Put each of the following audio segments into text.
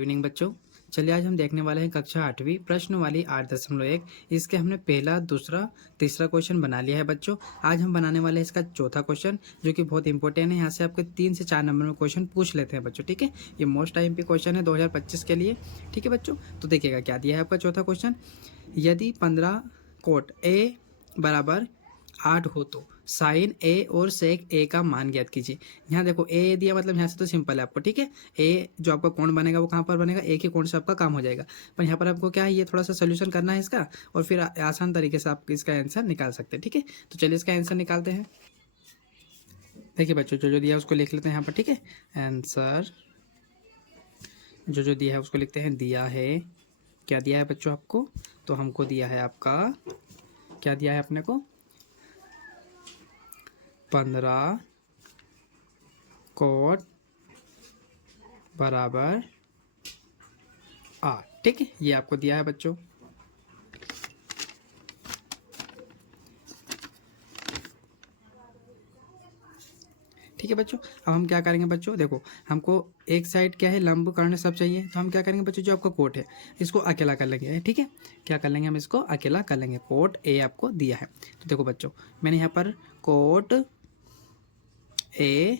Evening बच्चों, चलिए आज हम देखने वाले हैं कक्षा 8वीं प्रश्न वाली 8.1। इसके हमने पहला, दूसरा, तीसरा क्वेश्चन बना लिया है बच्चों। आज हम बनाने वाले हैं इसका चौथा क्वेश्चन, जो कि बहुत इंपॉर्टेंट है। यहाँ से आपके 3 से 4 नंबर में क्वेश्चन पूछ लेते हैं बच्चों, ठीक है। ये मोस्ट IMP क्वेश्चन है 2025 के लिए, ठीक है बच्चों। तो देखिएगा क्या दिया है आपका चौथा क्वेश्चन। यदि 15 कोट ए बराबर 8 हो तो साइन ए और सेक ए का मान ज्ञात कीजिए। यहाँ देखो ए दिया, मतलब यहाँ से तो सिंपल है आपको, ठीक है। ए जो आपका कोण बनेगा वो कहाँ पर बनेगा, ए के कोण से आपका काम हो जाएगा। पर यहाँ पर आपको क्या है, ये थोड़ा सा सोल्यूशन करना है इसका, और फिर आसान तरीके से आप इसका आंसर निकाल सकते हैं, ठीक है। तो चलिए इसका आंसर निकालते हैं। देखिए बच्चों, जो जो दिया है उसको लिख लेते हैं यहाँ पर, ठीक है। आंसर जो जो दिया है उसको लिखते हैं। दिया है, क्या दिया है बच्चों आपको, तो हमको दिया है आपका, क्या दिया है अपने को, 15 कोट बराबर 8, ठीक है। ये आपको दिया है बच्चों। ठीक है बच्चों, अब हम क्या करेंगे बच्चों, देखो हमको एक साइड क्या है, लंब कर्ण सब चाहिए। तो हम क्या करेंगे बच्चों, जो आपका कोट है इसको अकेला कर लेंगे, ठीक है। क्या कर लेंगे हम, इसको अकेला कर लेंगे। कोट ए आपको दिया है, तो देखो बच्चों मैंने यहाँ पर कोट ए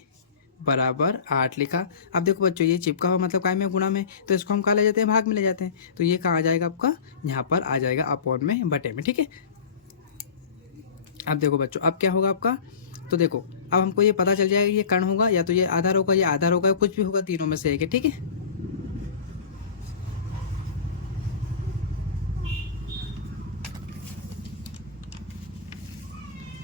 बराबर 8 लिखा। अब देखो बच्चों, ये चिपका हुआ मतलब काय में, गुणा में, तो इसको हम कहाँ ले जाते हैं, भाग में ले जाते हैं। तो ये कहाँ आ जाएगा आपका, यहाँ पर आ जाएगा अपॉन में, बटे में, ठीक है। अब देखो बच्चों, अब क्या होगा आपका, तो देखो अब हमको ये पता चल जाएगा ये कर्ण होगा, या तो ये आधार होगा, या आधार होगा, कुछ भी होगा, तीनों में से एक है, ठीक है।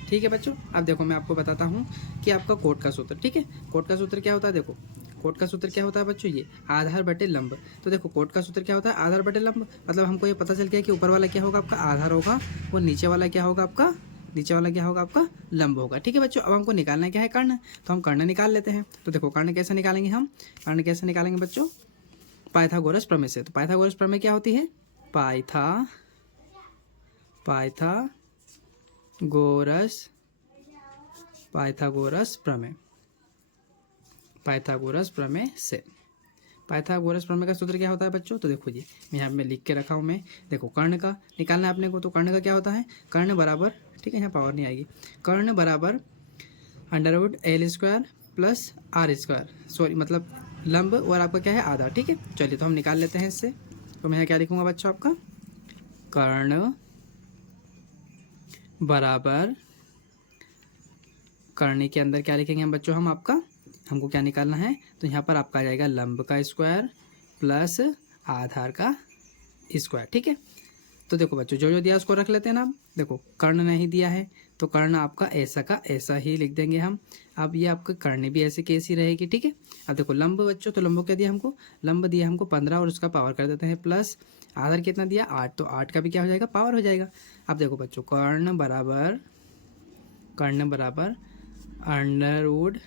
ठीक है बच्चों, अब देखो मैं आपको बताता हूँ कि आपका कोट का सूत्र, ठीक है। कोट का सूत्र क्या होता है, देखो कोट का सूत्र क्या होता है बच्चों, ये आधार बटे लंब। तो देखो कोट का सूत्र क्या होता है, आधार बटे लंब। मतलब हमको ये पता चल गया कि ऊपर वाला क्या होगा आपका आधार होगा, वो नीचे वाला क्या होगा आपका, नीचे वाला क्या होगा आपका लंब होगा, ठीक है बच्चों। अब हमको निकालना क्या है, कर्ण। तो हम कर्ण निकाल लेते हैं। तो देखो कर्ण कैसे निकालेंगे हम, कर्ण कैसे निकालेंगे बच्चों, पाइथागोरस प्रमेय से। तो पाइथागोरस प्रमेय क्या होती है, पाइथागोरस प्रमेय, पाइथागोरस प्रमेय से। पाइथागोरस प्रमेय का सूत्र क्या होता है बच्चों, तो देखो जी मैं यहाँ पे लिख के रखा हूँ मैं। देखो कर्ण का निकालना है अपने को, तो कर्ण का क्या होता है, कर्ण बराबर, ठीक है यहाँ पावर नहीं आएगी, कर्ण बराबर √L² प्लस R², सॉरी मतलब लंब और आपका क्या है आधा, ठीक है। चलिए तो हम निकाल लेते हैं इससे। तो मैं यहाँ क्या लिखूँगा बच्चों, आपका कर्ण बराबर, करने के अंदर क्या लिखेंगे हम बच्चों, हम आपका, हमको क्या निकालना है, तो यहाँ पर आपका आ जाएगा लंब का स्क्वायर प्लस आधार का स्क्वायर, ठीक है। तो देखो बच्चों जो जो दिया उसको रख लेते हैं ना। अब देखो कर्ण नहीं दिया है, तो कर्ण आपका ऐसा का ऐसा ही लिख देंगे हम। अब ये आपका कर्ण भी ऐसे कैसी रहेगी, ठीक है। अब देखो लंब बच्चों, तो लंब क्या दिया हमको, लंब दिया हमको 15 और उसका पावर कर देते हैं प्लस आधार कितना दिया 8, तो 8 का भी क्या हो जाएगा, पावर हो जाएगा। अब देखो बच्चों कर्ण बराबर √,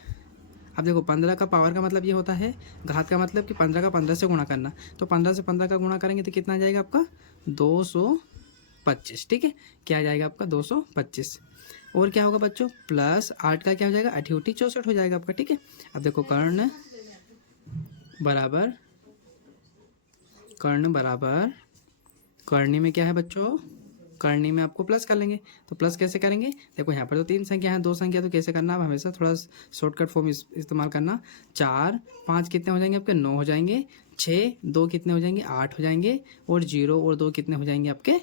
अब देखो 15 का पावर का मतलब ये होता है, घात का मतलब कि 15 का 15 से गुणा करना। तो 15 से 15 का गुणा करेंगे तो कितना आ जाएगा आपका 225, ठीक है। क्या आ जाएगा आपका 225, और क्या होगा बच्चों प्लस 8 का क्या हो जाएगा 8 × 64 हो जाएगा आपका, ठीक है। अब देखो कर्ण बराबर करनी में क्या है बच्चों, करनी में आपको प्लस कर लेंगे। तो प्लस कैसे करेंगे, देखो यहाँ पर तो 3 संख्या है, 2 संख्या, तो कैसे करना, आप हमेशा थोड़ा शॉर्टकट फॉर्म इस्तेमाल करना। 4 5 कितने हो जाएंगे आपके, 9 हो जाएंगे। 6 2 कितने हो जाएंगे, 8 हो जाएंगे। और 0 और 2 कितने हो जाएंगे आपके,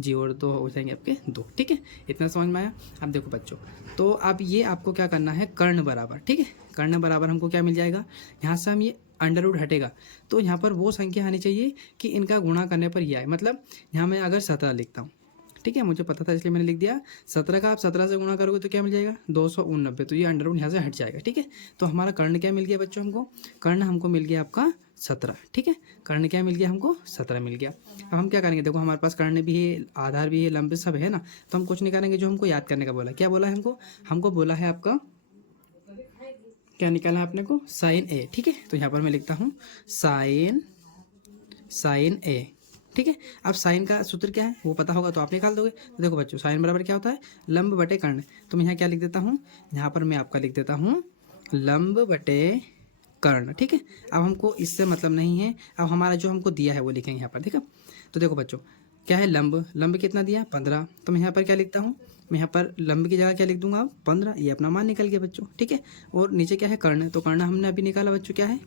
0 और 2 हो जाएंगे आपके 2, ठीक है। इतना समझ में आया। अब देखो बच्चों, तो अब ये आपको क्या करना है, कर्ण बराबर, ठीक है। कर्ण बराबर हमको क्या मिल जाएगा, यहाँ से हम ये अंडर रूट हटेगा, तो यहाँ पर वो संख्या आनी चाहिए कि इनका गुणा करने पर ये आए। मतलब यहाँ मैं अगर 17 लिखता हूँ, ठीक है, मुझे पता था इसलिए मैंने लिख दिया। 17 का आप 17 से गुणा करोगे तो क्या मिल जाएगा 289, तो ये अंडर रूट यहाँ से हट जाएगा, ठीक है। तो हमारा कर्ण क्या मिल गया बच्चों, हमको कर्ण हमको मिल गया आपका 17, ठीक है। कर्ण क्या मिल गया हमको 17 मिल गया। अब हम क्या करेंगे, देखो हमारे पास कर्ण भी है, आधार भी है, लंब सब है ना। तो हम कुछ नहीं करेंगे, जो हमको याद करने का बोला, क्या बोला है हमको बोला है आपका, क्या निकालना है अपने को, साइन ए, ठीक है। तो यहाँ पर मैं लिखता हूँ साइन ए, ठीक है। अब साइन का सूत्र क्या है वो पता होगा तो आप निकाल दोगे। तो देखो बच्चों साइन बराबर क्या होता है, लंब बटे कर्ण। तो मैं यहाँ क्या लिख देता हूँ, यहाँ पर मैं आपका लिख देता हूँ लंब बटे कर्ण, ठीक है। अब हमको इससे मतलब नहीं है, अब हमारा जो हमको दिया है वो लिखेंगे यहाँ पर, ठीक है। तो देखो बच्चों क्या है, लंब, लंब कितना दिया 15, तो मैं यहाँ पर क्या लिखता हूँ, मैं यहाँ पर लंब की जगह क्या लिख दूंगा अब 15, ये अपना मान निकल गया बच्चों, ठीक है। और नीचे क्या है कर्ण, तो कर्ण हमने अभी निकाला बच्चों क्या है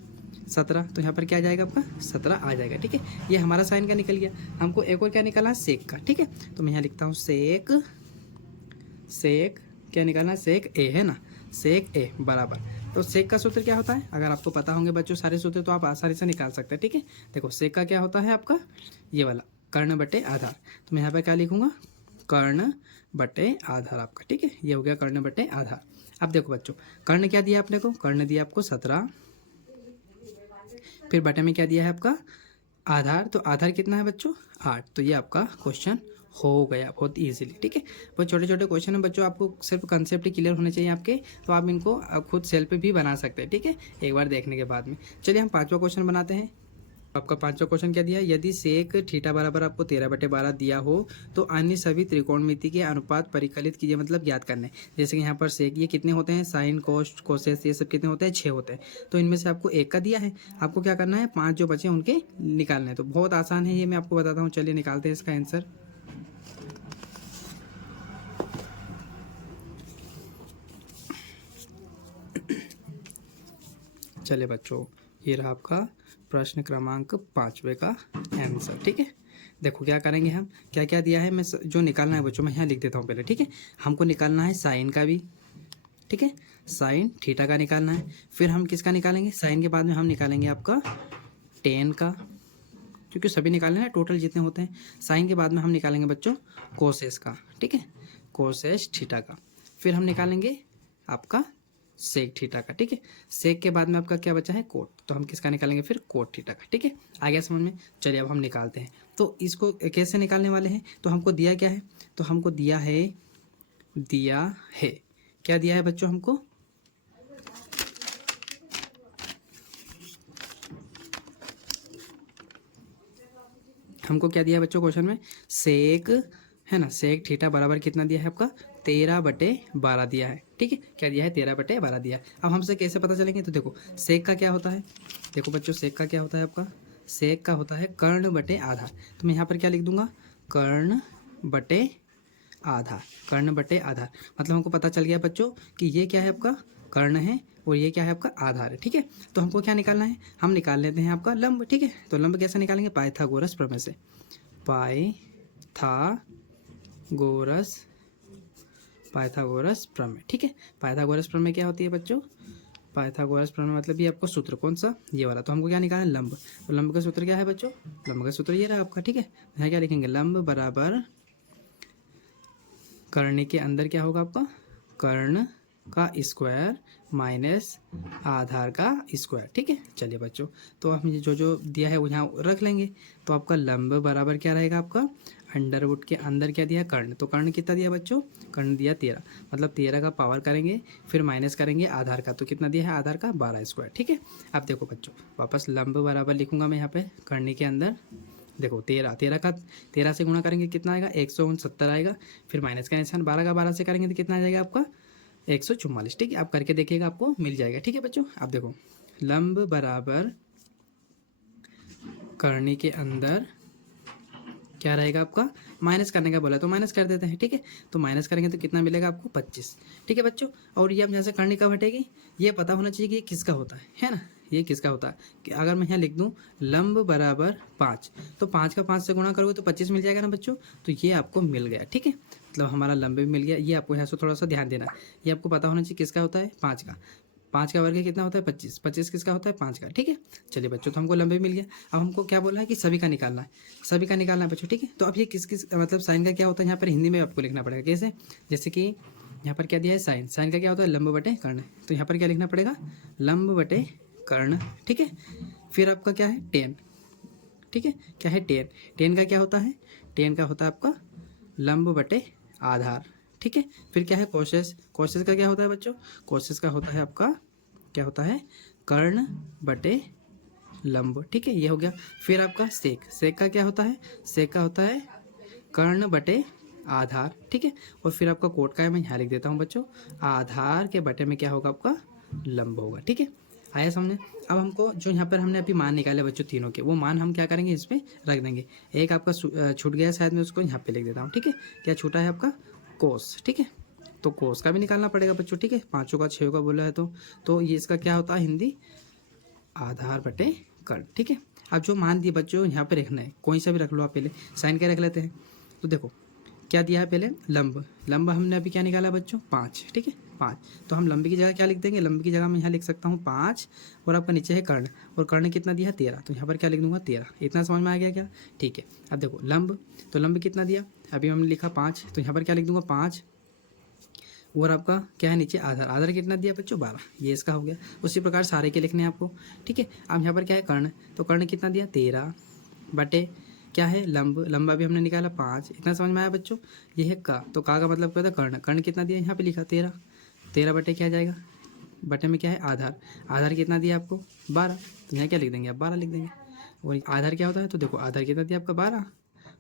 17, तो यहाँ पर क्या आ जाएगा आपका 17 आ जाएगा, ठीक है। ये हमारा साइन का निकल गया। हमको एक और क्या निकालना है सेक का, ठीक है। तो मैं यहाँ लिखता हूँ सेक, सेक क्या निकालना है, सेक ए है ना, सेक ए बराबर, तो सेक का सूत्र क्या होता है, अगर आपको पता होंगे बच्चों सारे सूत्र तो आप आसानी से निकाल सकते हैं, ठीक है। देखो सेक का क्या होता है आपका ये वाला कर्ण बटे आधार, तो मैं यहाँ पर क्या लिखूंगा कर्ण बटे आधार आपका, ठीक है। ये हो गया कर्ण बटे आधार। अब देखो बच्चों कर्ण क्या दिया आपने को, कर्ण दिया आपको 17, फिर बटे में क्या दिया है आपका आधार, तो आधार कितना है बच्चों 8, तो ये आपका क्वेश्चन हो गया बहुत इजीली, ठीक है। बहुत छोटे छोटे क्वेश्चन है बच्चों, आपको सिर्फ कंसेप्ट ही क्लियर होने चाहिए आपके, तो आप इनको खुद सेल्फ भी बना सकते हैं, ठीक है, एक बार देखने के बाद में। चलिए हम पांचवा क्वेश्चन बनाते हैं। आपका पांचवा क्वेश्चन क्या दिया, यदि सेक थीटा बराबर आपको 13/12 दिया हो तो अन्य सभी त्रिकोणमिति के अनुपात परिकलित कीजिए, मतलब ज्ञात करने। जैसे कि यहाँ पर सेक ये कितने होते हैं, साइन कोस कोसेस ये सब कितने होते हैं 6 होते हैं, तो इनमें से आपको एक का दिया है, आपको क्या करना है 5 जो बचे उनके निकालने हैं। तो बहुत आसान है ये, मैं आपको बताता हूँ, चलिए निकालते हैं इसका आंसर। चलिए बच्चों ये रहा आपका प्रश्न क्रमांक 5वें का आंसर, ठीक है। देखो क्या करेंगे हम, क्या क्या दिया है, मैं जो निकालना है बच्चों मैं यहाँ लिख देता हूँ पहले, ठीक है। हमको निकालना है साइन का भी, ठीक है, साइन थीटा का निकालना है। फिर हम किसका निकालेंगे, साइन के बाद में हम निकालेंगे आपका टेन का, क्योंकि सभी निकालने हैं टोटल जितने होते हैं। साइन के बाद में हम निकालेंगे बच्चों कोसेस का, ठीक है, कोसेस थीटा का। फिर हम निकालेंगे आपका सेक थीटा का, ठीक है। सेक के बाद में आपका क्या बचा है कोट, तो हम किसका निकालेंगे फिर कोट थीटा का, ठीक है। आ गया समझ में। चलिए अब हम निकालते हैं, तो इसको कैसे निकालने वाले हैं, तो हमको दिया क्या है, तो हमको दिया है क्या दिया है बच्चों हमको, हमको क्या दिया है बच्चों क्वेश्चन में, सेक है ना, सेक थीटा बराबर कितना दिया है आपका 13/12 दिया है, ठीक है। क्या दिया है 13/12 दिया है। अब हमसे कैसे पता चलेंगे, तो देखो सेक का क्या होता है, देखो बच्चों सेक का क्या होता है आपका, सेक का होता है कर्ण बटे आधार, तो मैं यहाँ पर क्या लिख दूंगा कर्ण बटे आधार, कर्ण बटे आधार, मतलब हमको पता चल गया बच्चों कि ये क्या है आपका कर्ण है और ये क्या है आपका आधार है, ठीक है। तो हमको क्या निकालना है, हम निकाल लेते हैं आपका लंब, ठीक है। तो लंब कैसे निकालेंगे, पाइथागोरस प्रमेय से, पाइथागोरस प्रमेय, ठीक है। पाइथागोरस प्रमेय क्या होती है बच्चों, पाइथागोरस प्रमेय मतलब ये आपको सूत्र कौन सा, ये वाला। तो हमको क्या निकालना है लंब, तो लंब का सूत्र क्या है बच्चों, लंब का सूत्र ये रहा आपका, ठीक है। यहाँ क्या लिखेंगे लंब बराबर कर्ण के अंदर क्या होगा आपका कर्ण का स्क्वायर माइनस आधार का स्क्वायर, ठीक है। चलिए बच्चों तो हम जो जो दिया है वो यहाँ रख लेंगे, तो आपका लंब बराबर क्या रहेगा आपका अंडरवुड के अंदर क्या दिया कर्ण, तो कर्ण कितना दिया बच्चों, कर्ण दिया 13, मतलब 13 का पावर करेंगे फिर माइनस करेंगे आधार का, तो कितना दिया है आधार का 12 स्क्वायर, ठीक है। अब देखो बच्चों वापस लंब बराबर लिखूंगा मैं यहाँ पे कर्ण के अंदर, देखो 13 से गुणा करेंगे कितना आएगा 169 आएगा, फिर माइनस का निशान 12 का 12 से करेंगे तो कितना आ जाएगा आपका 144, ठीक है। आप करके देखिएगा आपको मिल जाएगा, ठीक है बच्चों। आप देखो लंब बराबर कर्ण के अंदर क्या रहेगा आपका, माइनस करने का बोला तो माइनस कर देते हैं, ठीक है। तो माइनस करेंगे तो कितना मिलेगा आपको 25, ठीक है बच्चों। और ये अब यहाँ से कर्ण कब हटेगी, ये पता होना चाहिए कि ये किसका होता है ना, ये किसका होता है कि अगर मैं यहाँ लिख दूँ लंब बराबर 5, तो 5 का 5 से गुणा करोगे तो 25 मिल जाएगा ना बच्चों, तो ये आपको मिल गया, ठीक है। मतलब हमारा लंब भी मिल गया, ये आपको यहाँ से थोड़ा सा ध्यान देना, ये आपको पता होना चाहिए किसका होता है 5 का वर्ग कितना होता है 25 किसका होता है 5 का, ठीक है। चलिए बच्चों तो हमको लंबे मिल गया। अब हमको क्या बोला है कि सभी का निकालना है, सभी का निकालना है बच्चों, ठीक है। तो अब ये किस किस मतलब साइन का क्या होता है यहाँ पर हिंदी में आपको लिखना पड़ेगा, कैसे, जैसे कि यहाँ पर क्या दिया है साइन, साइन का क्या होता है लंब बटे कर्ण, तो यहाँ पर क्या लिखना पड़ेगा लंब बटे कर्ण, ठीक है। फिर आपका क्या है टेन, ठीक है, क्या है टेन, टेन का क्या होता है, टेन का होता है आपका लंब बटे आधार, ठीक है। फिर क्या है कोसेस, कोसेस का क्या होता है बच्चों, कोसेस का होता है आपका क्या होता है कर्ण बटे लंब, ठीक है, ये हो गया। फिर आपका सेक, सेक का क्या होता है, सेक का होता है कर्ण बटे आधार, ठीक है। और फिर आपका कोट का है मैं यहाँ लिख देता हूँ बच्चों, आधार के बटे में क्या होगा आपका लंब होगा, ठीक है। आया समझे। अब हमको जो यहाँ पर हमने अभी मान निकाले बच्चों तीनों के, वो मान हम क्या करेंगे इस पर रख देंगे। एक आपका छूट गया शायद, मैं उसको यहाँ पे लिख देता हूँ, ठीक है। क्या छूटा है आपका? कोस, ठीक है। तो कोस का भी निकालना पड़ेगा बच्चों, ठीक है। 5 का 6 का बोला है तो ये इसका क्या होता है हिंदी? आधार बटे कर्ण, ठीक है। अब जो मान दिए बच्चों यहाँ पे रखना है, कोई सा भी रख लो आप, पहले साइन के रख लेते हैं। तो देखो क्या दिया है पहले? लंब। लंब हमने अभी क्या निकाला बच्चों? 5, ठीक है 5। तो हम लंबी की जगह क्या लिख देंगे? लंबी की जगह मैं यहाँ लिख सकता हूँ 5, और आपका नीचे है कर्ण, और कर्ण कितना दिया है? 13। तो यहाँ पर क्या लिख दूंगा? 13। इतना समझ में आ गया क्या? ठीक है। अब देखो लंब, तो लंब कितना दिया? अभी हमने लिखा 5, तो यहाँ पर क्या लिख दूंगा? 5, और आपका क्या है नीचे? आधार। आधार कितना दिया बच्चों? 12। ये इसका हो गया। उसी प्रकार सारे के लिखने हैं आपको, ठीक है। अब यहाँ पर क्या है? कर्ण। तो कर्ण कितना दिया? 13 बटे क्या है? लंब। लंबा भी हमने निकाला 5। इतना समझ में आया बच्चों? ये है का, तो का मतलब क्या था? कर्ण। कर्ण कितना दिया? यहाँ पे लिखा 13। 13 बटे क्या जाएगा? बटे में क्या है? आधार। आधार कितना दिया आपको? 12। तो यहाँ क्या लिख देंगे? आप 12 लिख देंगे। और आधार क्या होता है? तो देखो आधार कितना दिया आपका? 12,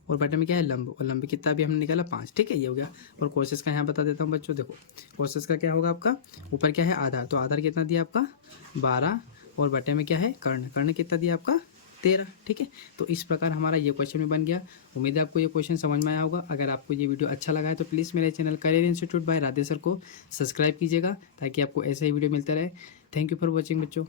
और बटे में क्या है? लंब। और लंब कितना भी हमने निकाला? 5, ठीक है। ये हो गया। और कोशिश का यहाँ बता देता हूँ बच्चों, देखो कोशिश का क्या होगा आपका? ऊपर क्या है? आधार। तो आधार कितना दिया आपका? 12, और बटे में क्या है? कर्ण। कर्ण कितना दिया आपका? 13, ठीक है। तो इस प्रकार हमारा ये क्वेश्चन भी बन गया। उम्मीद है आपको ये क्वेश्चन समझ में आया होगा। अगर आपको ये वीडियो अच्छा लगा है तो प्लीज़ मेरे channel career institute by Radhe sir को सब्सक्राइब कीजिएगा, ताकि आपको ऐसे ही वीडियो मिलते रहे। थैंक यू फॉर वॉचिंग बच्चों।